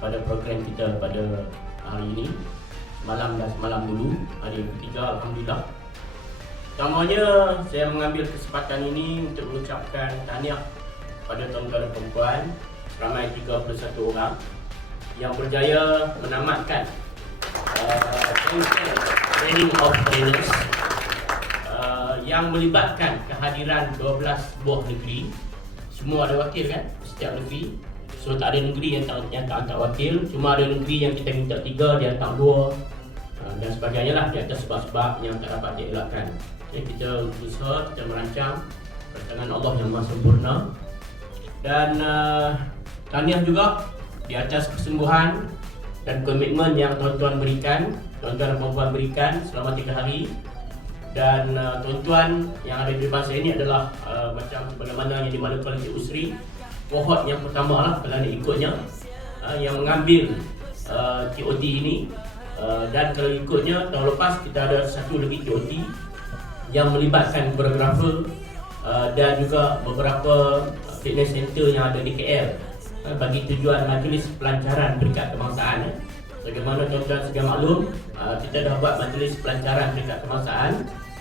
pada program kita pada hari ini, malam dan semalam dulu, hari yang ketiga, alhamdulillah. Pertamanya saya mengambil kesempatan ini untuk mengucapkan tahniah pada tuan-tuan dan perempuan ramai 31 orang yang berjaya menamatkan training of trainers yang melibatkan kehadiran 12 buah negeri. Semua ada wakil kan, setiap negeri. So tak ada negeri yang tak hantar wakil, cuma ada negeri yang kita minta 3, dia hantar 2 dan sebagainya lah, di atas sebab-sebab yang tak dapat dielakkan. Jadi kita berusaha, kita merancang rancangan Allah yang maha sempurna. Dan tahniah juga di atas kesungguhan dan komitmen yang tuan-tuan berikan, tuan-tuan dan perempuan berikan selama 3 hari. Dan tuan-tuan yang ada di depan saya ini adalah macam sebagaimana yang dimaklumkan oleh Cik Usri, kohort yang pertama lah kalau nak ikutnya, yang mengambil TOT ini. Dan kalau ikutnya tahun lepas kita ada satu lagi TOT yang melibatkan koreografer dan juga beberapa fitness center yang ada di KL bagi tujuan majlis pelancaran peringkat kebangsaan. Bagaimana tuan-tuan sedia maklum, kita dah buat majlis pelancaran peringkat kebangsaan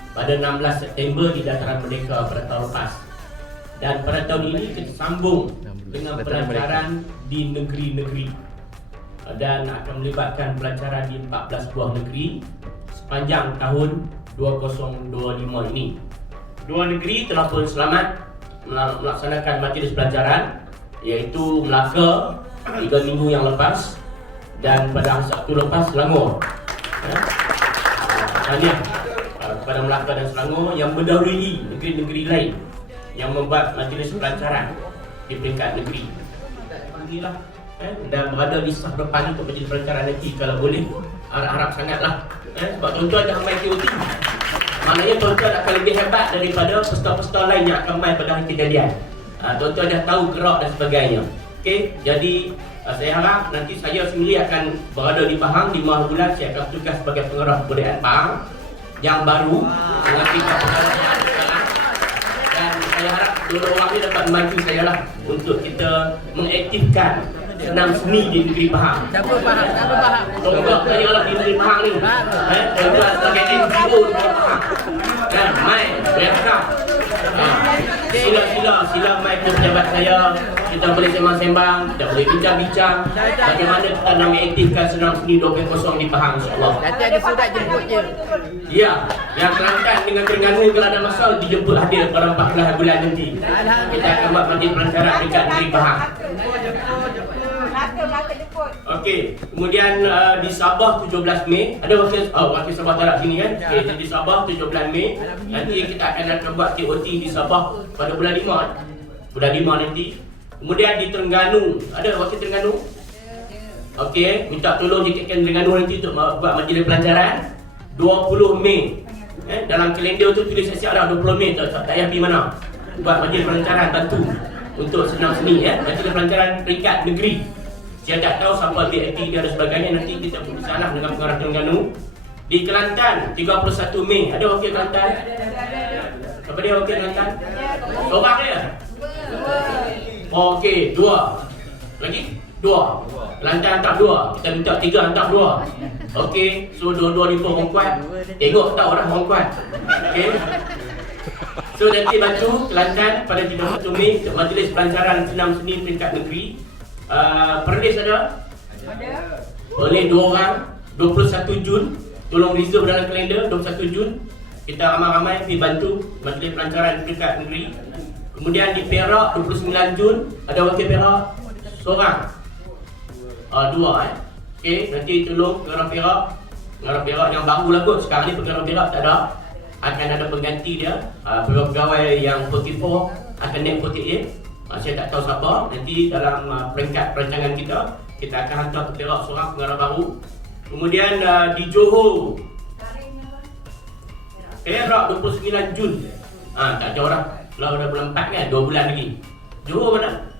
pada 16 September di Dataran Merdeka pada tahun lepas. Dan pada tahun ini kita sambung dengan pelancaran di negeri-negeri dan akan melibatkan pelancaran di 14 buah negeri sepanjang tahun 2025 ini. 2 negeri telah pun selamat melaksanakan majlis pelancaran, iaitu Melaka 3 minggu yang lepas dan pada Sabtu lepas Selangor. Tahniah kepada Melaka dan Selangor yang mendahului negeri-negeri lain yang membuat majlis pelancaran di peringkat negeri. Alhamdulillah, dan berada di saf depan untuk majlis pelancaran nanti kalau boleh, harap sangatlah. Sebab tuan-tuan dah main TOT, maknanya tuan-tuan akan lebih hebat daripada peserta-peserta lain yang akan main pada hari kejadian. Tuan-tuan dah tahu gerak dan sebagainya. Okey, jadi saya harap nanti saya sendiri akan berada di Pahang 5 bulan. Saya akan bertugas sebagai pengarah kebudayaan Pahang yang baru dengan tingkat pengarah. Dan saya harap 2 orang ini dapat membantu saya lah untuk kita mengaktifkan senam seni di negeri Pahang. Siapa Pahang? Tonggak saya lah di negeri Pahang ni. Tuan-tuan sebagai NGO di Pahang. Dan main, biasa. Sila main ke pejabat saya. Kita boleh sembang-sembang, kita boleh bincang-bincang bagaimana kita nak mengaktifkan senam seni 2.0 di Pahang, insyaAllah. Nanti ada surat jemput je. Ya, yang Kelantan dengan Terengganu kalau ada masa dijemput hadir pada 14 bulan nanti. Kita akan buat majlis pelancaran dekat negeri Pahang. Okey, kemudian di Sabah 17 Mei, ada wakil Sabah Tarak sini kan? Okay, di Sabah 17 Mei, nanti kita akan buat TOT di Sabah pada bulan 5. Bulan 5 nanti. Kemudian di Terengganu, ada wakil Terengganu? Okey, minta tolong JKK Terengganu nanti untuk buat majlis pelancaran 20 Mei. Dalam kalender tu tulis siap dah 20 Mei, tak payah pergi mana. Buat majlis pelancaran bantu untuk senam seni majlis pelancaran peringkat negeri. Saya tak tahu siapa VIP dia dan sebagainya, nanti kita pun bersama dengan pengarah Terengganu. Di Kelantan 31 Mei, ada wakil Kelantan? Siapa dia wakil Kelantan? Seorang dia? Okey, 2. Lagi? 2. Kelantan hantar 2. Kita minta 3 hantar 2. Okey, so 2 ni pun orang kuat. Tengok tak orang kuat. Okey. So nanti bantu Kelantan pada 31 Mei untuk majlis pelancaran senam seni peringkat negeri. Perlis ada? Boleh 2 orang. 21 Jun. Tolong reserve dalam kalender 21 Jun. Kita ramai-ramai pergi bantu majlis pelancaran peringkat negeri. Kemudian di Perak 29 Jun ada wakil Perak seorang. 2 Okey, nanti tolong pengarah Perak. Pengarah Perak yang baru lah kot. Sekarang ni pengarah Perak tak ada. Akan ada pengganti dia. Pegawai yang 44 akan naik 48. Saya tak tahu siapa. Nanti dalam peringkat perancangan kita akan hantar ke Perak seorang pengarah baru. Kemudian di Johor Perak 29 Jun. Tak jauh dah. Kalau dah bulan 4 kan, 2 bulan lagi. Johor mana?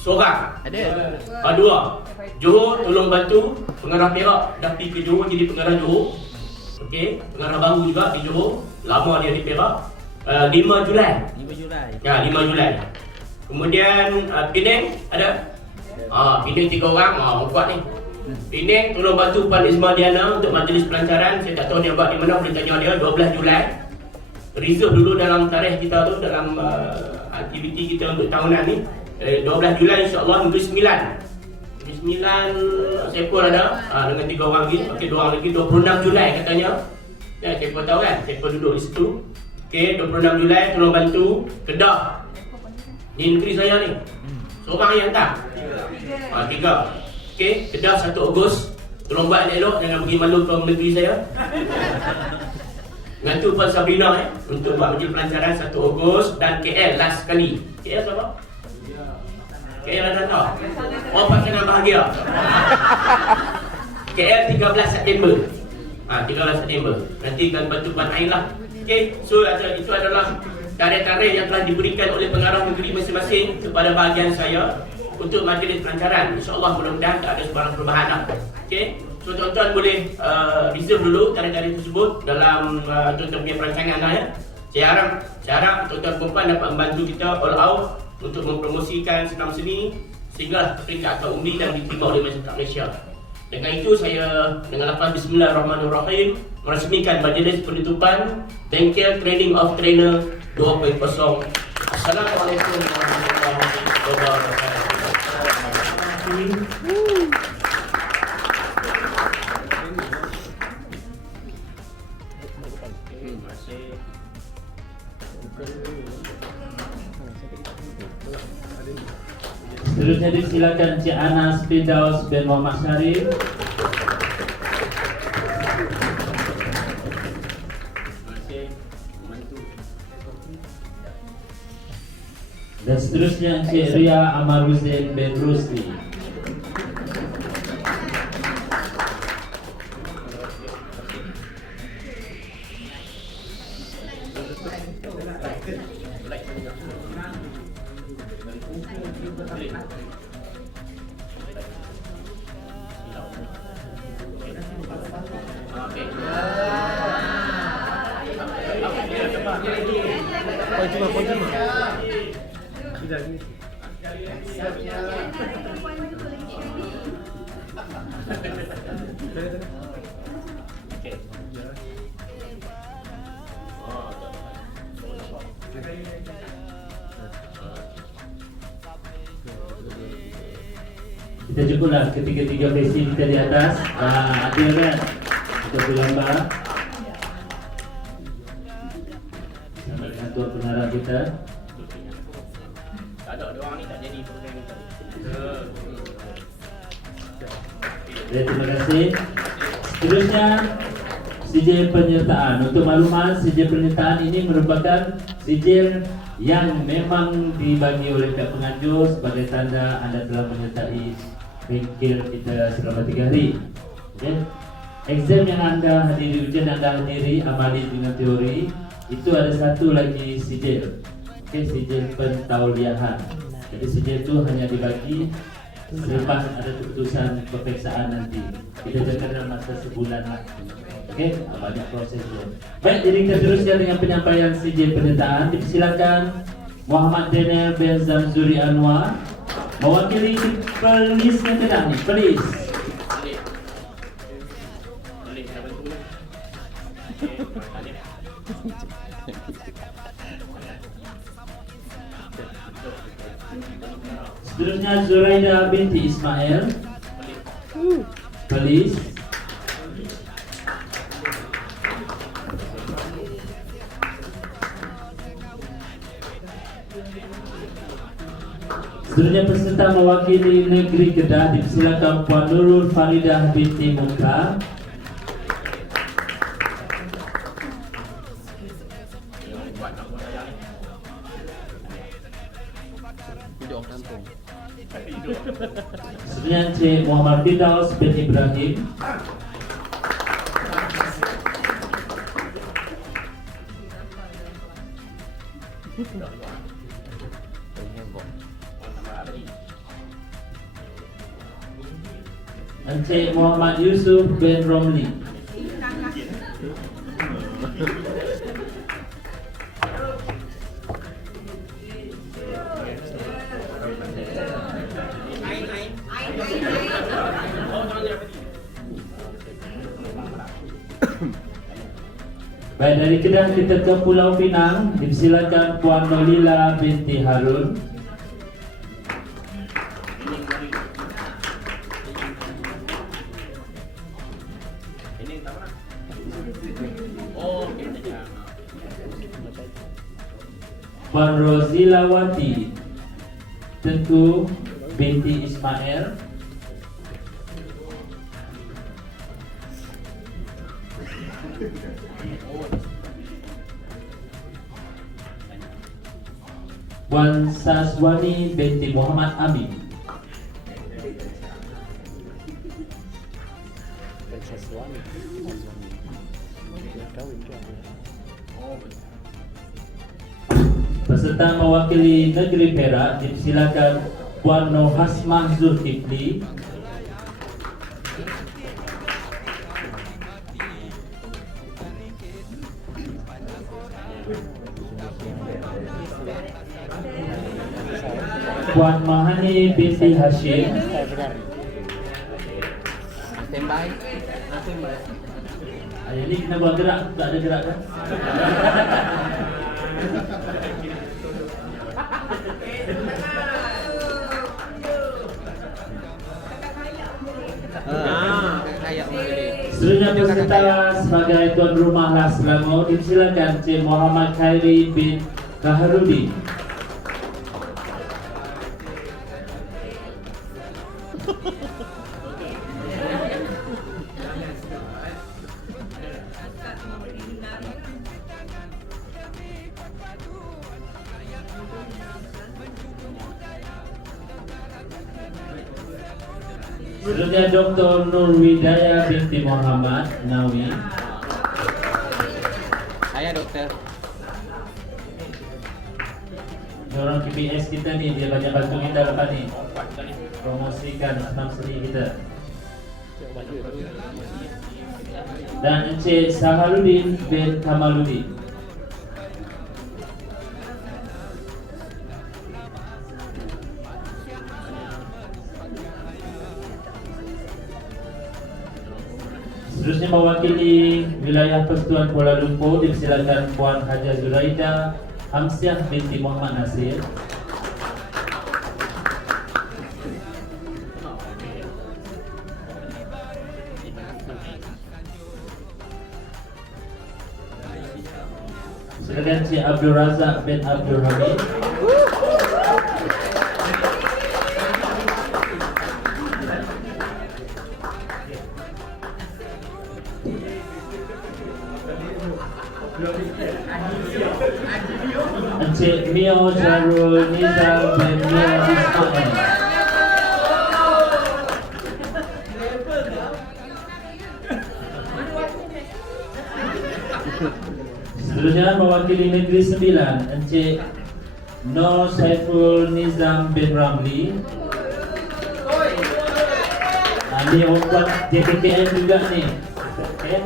Seorang. Ada. 2. Johor tolong bantu pengarah Perak dah pergi ke Johor jadi pengarah Johor. Okey, pengarah baru juga di Johor. Lama dia di Perak. 5 Julai. 5 Julai. Ya, 5 Julai. Kemudian Penang ada? Penang 3 orang, orang kuat ni. Penang tolong bantu Puan Isma Diana untuk majlis pelancaran. Saya tak tahu dia buat di mana, boleh tanya dia. 12 Julai. Reserve dulu dalam tarikh kita tu, dalam aktiviti kita untuk tahunan ni. 12 Julai insyaAllah minggu 9. Minggu 9 saya pun ada dengan 3 orang lagi. Okey, 2 orang lagi 26 Julai katanya. Ya, saya pun tahu kan, saya pun duduk di situ. Okey, 26 Julai tolong bantu Kedah. Ni negeri saya ni. Seorang yang tak? 3. Okey, Kedah 1 Ogos. Tolong buat elok, jangan pergi malu ke negeri saya. Dengan tu Puan Sabrina untuk buat majlis pelancaran 1 Ogos dan KL last sekali. KL siapa? KL ada tahu? Oh, pakai nama bahagia. KL 13 September. 13 September. Nanti akan bantu Puan Ain lah. Okey, so itu adalah tarikh-tarikh yang telah diberikan oleh pengarah negeri masing-masing kepada bahagian saya untuk majlis pelancaran. InsyaAllah mudah-mudahan tak ada sebarang perubahan lah. Okey, so tuan-tuan boleh reserve dulu tarikh-tarikh tersebut dalam tuan-tuan punya perancangan lah ya. Saya harap tuan-tuan perempuan dapat membantu kita all out untuk mempromosikan senam seni sehingga peringkat atau undi dan diterima oleh masyarakat Malaysia. Dengan itu saya dengan lafaz Bismillahirrahmanirrahim merasmikan majlis penutupan Bengkel Training of Trainer 2.0. Assalamualaikum warahmatullahi wabarakatuh. Seterusnya disilakan Cik Anas Firdaus bin Muhammad Syarif. Dan seterusnya Cik Ria Amaruddin bin Rusli. Kita cukuplah ketiga-tiga besi kita di atas. Adil kan? Kita bergambar sama dengan tuan pengarah kita. Tak ada, dua orang ni tak jadi program kita. Terima kasih. Seterusnya sijil penyertaan. Untuk makluman, sijil penyertaan ini merupakan sijil yang memang dibagi oleh pihak penganjur sebagai tanda anda telah menyertai bengkel kita selama 3 hari. Okay. Exam yang anda hadiri, ujian yang anda hadiri, amali dengan teori, itu ada satu lagi sijil. Okay, sijil pentauliahan. Jadi sijil itu hanya dibagi selepas ada keputusan peperiksaan nanti. Kita jaga dalam masa sebulan lah. Okey, banyak prosesnya. Baik, jadi kita teruskan dengan penyampaian sijil penyertaan. Dipersilakan Muhammad Daniel bin Zamzuri Anwar mewakili polis yang Kedah ni. Polis. Seterusnya Zuraida binti Ismail, polis. Seterusnya peserta mewakili negeri Kedah dipersilakan Puan Nurul Faridah binti Muka. Seterusnya Cik Muhammad Firdaus bin Ibrahim. Encik Muhammad Yusuf bin Romli. Baik, dari Kedah kita ke Pulau Pinang. Dipersilakan Puan Nolila binti Harun. Puan Rozilawati Tengku binti Ismail. Puan Saswani binti Muhammad Amin. Peserta mewakili negeri Perak dipersilakan Puan Nohasmah Zulkifli. Puan Mahani binti Hashim. Standby. Ini kena buat gerak, tak ada gerak kan? Kayak boleh. Seterusnya peserta sebagai tuan rumah Las Selangor dipersilakan Cik Muhammad Khairi bin Kaharudin. Seterusnya Dr. Nurwidaya binti Muhammad Nawi. Saya dokter. Orang KPS kita ni dia banyak bantu kita lepas ni promosikan senam seni kita. Dan Encik Saharudin bin Kamaludin. Seterusnya mewakili wilayah Persekutuan Kuala Lumpur dipersilakan Puan Haja Zuraida Hamsiah binti Muhammad Nasir. Silakan Cik Abdul Razak bin Abdul Hamid. Encik Mio Jarul Nizam bin Mio Ismail. Seterusnya mewakili Negeri Sembilan Encik Nur Saiful Nizam bin Ramli. Ini orang buat JPKM juga ni. Okay.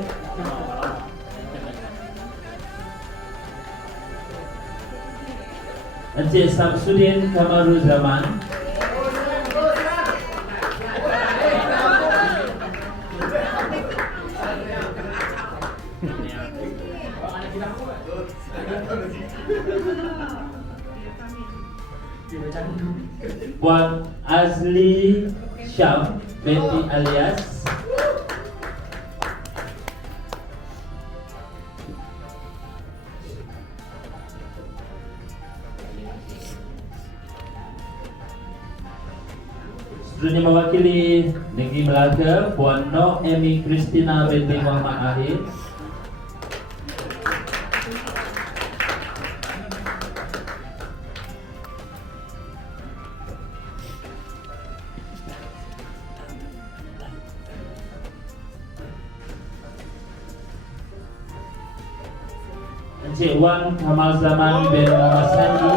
Encik Samsudin Kamaruzaman. Puan Azli Syam binti Alias. Seterusnya mewakili Negeri Melaka Puan Nok Emi Christina binti Muhammad Ahid. Encik Wan Kamal Zaman bin Muhammad Sandi.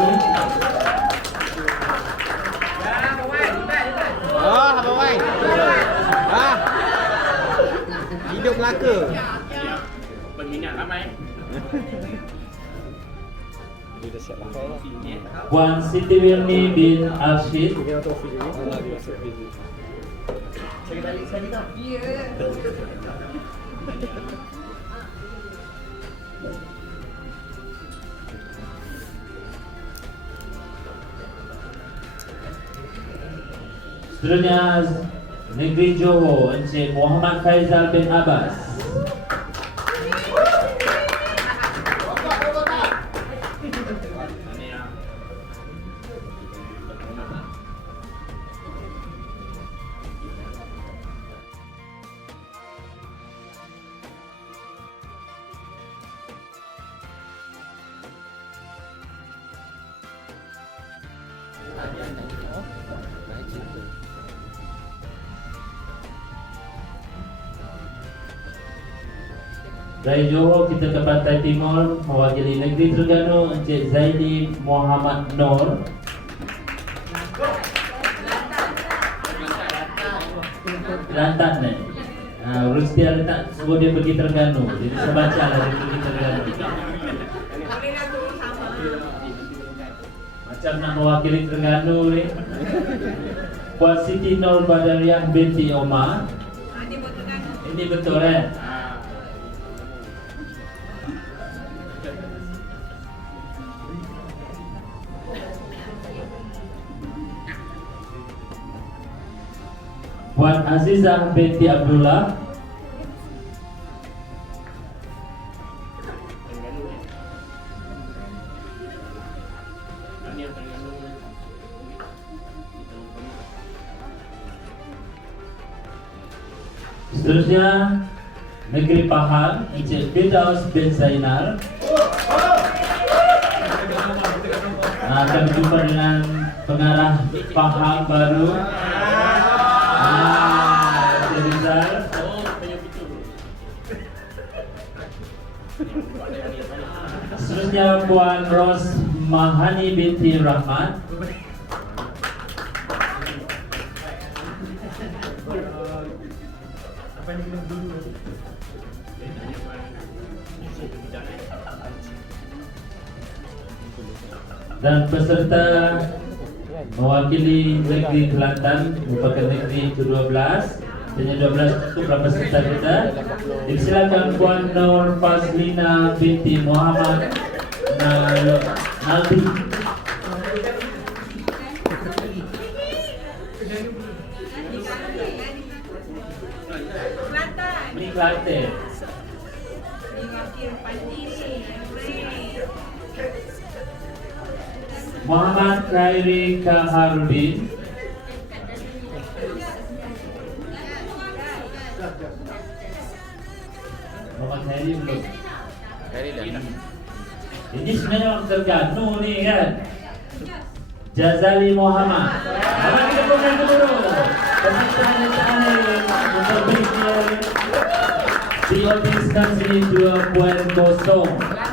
Abang Wan. Hidup Melaka. Peminat ramai. Puan Siti Wirni bin Arshid. Seterusnya Negeri Johor, Encik Muhammad Faizal bin Abbas. Dari Johor kita ke Pantai Timur, mewakili Negeri Terengganu, Encik Zaidi Muhammad Nur. Kelantan ni. Urus dia letak suruh dia pergi Terengganu. Jadi saya baca lah dia pergi Terengganu. Macam nak mewakili Terengganu ni. Puan Siti Nur Badariah binti Omar. Ini betul kan? Puan Azizah binti Abdullah. Seterusnya Negeri Pahang, Encik Firdaus bin Zainal. Akan berjumpa dengan pengarah Pahang baru. Seterusnya Puan Ros Mahani binti Rahmat. Dan peserta mewakili Negeri Kelantan merupakan negeri ke-12. Hanya 12 itu berapa peserta kita. Disilakan Puan Nur Fazlina binti Muhammad Naldi. Ini Kelantan. Muhammad Khairi Kaharudin. Muhammad Khairi belum. Ini sebenarnya orang Terengganu ni kan. Jazali Muhammad. Abang kita bukan dulu. Peserta untuk berikutnya dihabiskan sini 2.0.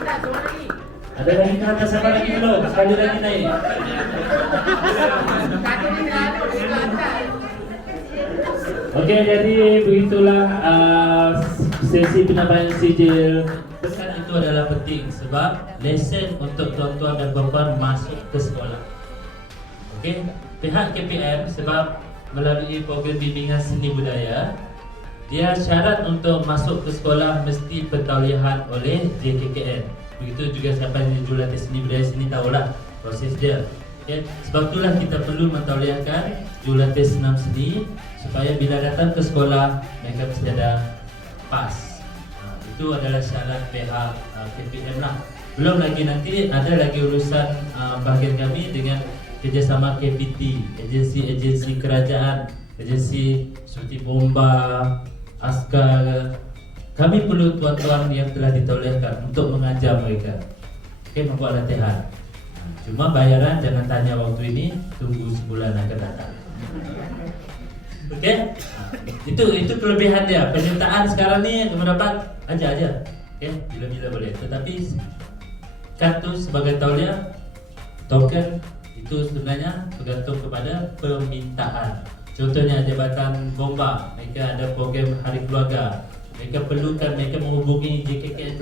Ada lagi ke atas, apa lagi belum? Sekali lagi naik. Okey, jadi begitulah sesi penambahan sijil. Pesan itu adalah penting sebab lesen untuk tuan-tuan dan puan-puan masuk ke sekolah. Okey, pihak KPM sebab melalui program bimbingan seni budaya, dia syarat untuk masuk ke sekolah mesti bertauliahan oleh JKKN. Begitu juga siapa yang jurulatih seni budaya sini tahulah proses dia. Okay. Sebab itulah kita perlu mentauliahkan jurulatih senam seni supaya bila datang ke sekolah mereka mesti ada PAS. Itu adalah syarat pihak KPM lah. Belum lagi nanti ada lagi urusan bahagian kami dengan kerjasama KPT, agensi-agensi kerajaan, agensi seperti Bomba, Askar. Kami perlu tuan-tuan yang telah ditauliahkan untuk mengajar mereka. Okey, membuat latihan. Cuma bayaran jangan tanya waktu ini, tunggu sebulan akan datang. Okey? Itu kelebihan dia. Penyertaan sekarang ni mendapat aja. Okey, bila-bila boleh. Tetapi kartu sebagai tauliah, token itu sebenarnya bergantung kepada permintaan. Contohnya Jabatan Bomba, mereka ada program Hari Keluarga. Mereka perlukan, mereka menghubungi JKK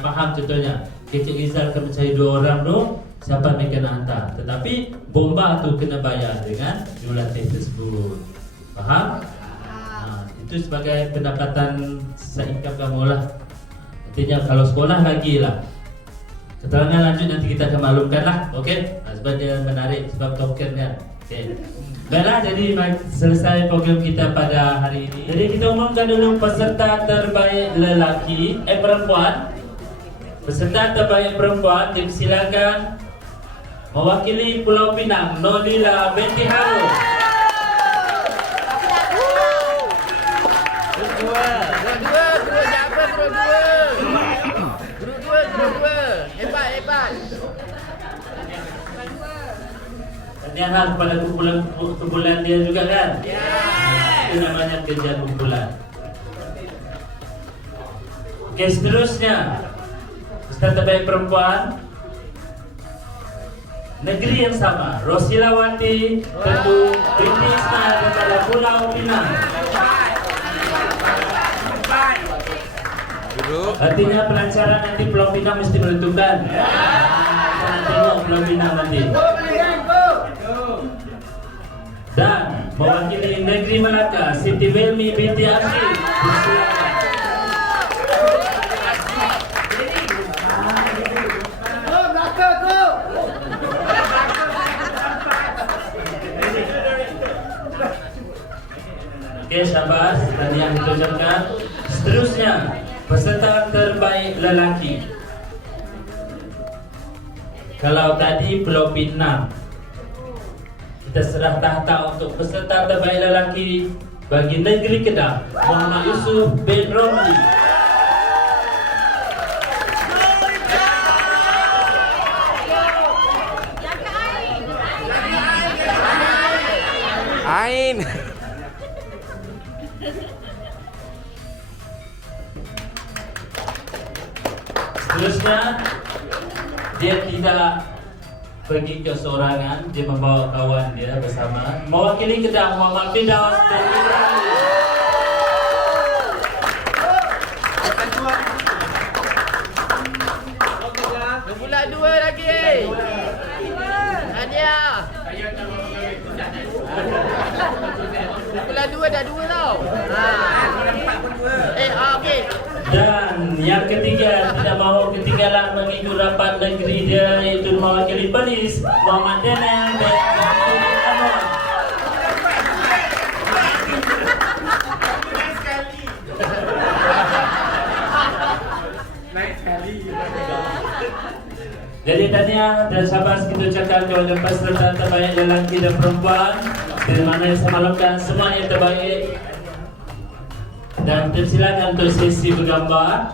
Pahang contohnya. Kecik Rizal akan mencari 2 orang tu, siapa mereka nak hantar. Tetapi Bomba tu kena bayar dengan jurulatih tersebut. Faham? Itu sebagai pendapatan seincome kamu lah. Artinya kalau sekolah lagi lah. Keterangan lanjut nanti kita akan maklumkan lah. Okey? Sebab dia menarik sebab token kan. Okey. Baiklah, jadi selesai program kita pada hari ini. Jadi kita umumkan dulu peserta terbaik lelaki, perempuan. Peserta terbaik perempuan dipersilakan mewakili Pulau Pinang, Nolila binti Harun. Hal kepada kumpulan dia juga kan? Itu namanya kerja kumpulan. Oke, seterusnya peserta terbaik perempuan negeri yang sama, Rosilawati tentu binti Ismail daripada Pulau Pinang. Artinya pelancaran nanti Pulau Pinang mesti menentukan. Kita tengok Pulau Pinang nanti. Dan mewakili negeri Melaka, Siti Belmi binti Asyik. Oke, syabas, tadi yang ditujukan. Seterusnya, peserta terbaik lelaki. Kalau tadi Pulau Pinang, kita serah tahta untuk peserta terbaik lelaki bagi negeri Kedah, Muhammad Yusuf bin Romli. Ain. Seterusnya, dia tidak pergi ke sorangan, dia membawa kawan dia bersama. Mewakili Kedah, Muhammad Firdaus bin Ibrahim. Pula dua lagi. Nadia. Pula dua dah dua tau. Okey. Dan yang ketiga, tidak mahu ketinggalan mengikut rapat negeri dia, iaitu mewakili Perlis, Muhammad Daniel bin Anwar. Jadi tahniah dan syabas kita ucapkan kepada peserta terbaik lelaki dan perempuan, di mana saya maklumkan semua yang terbaik. Dan persilakan untuk sesi bergambar.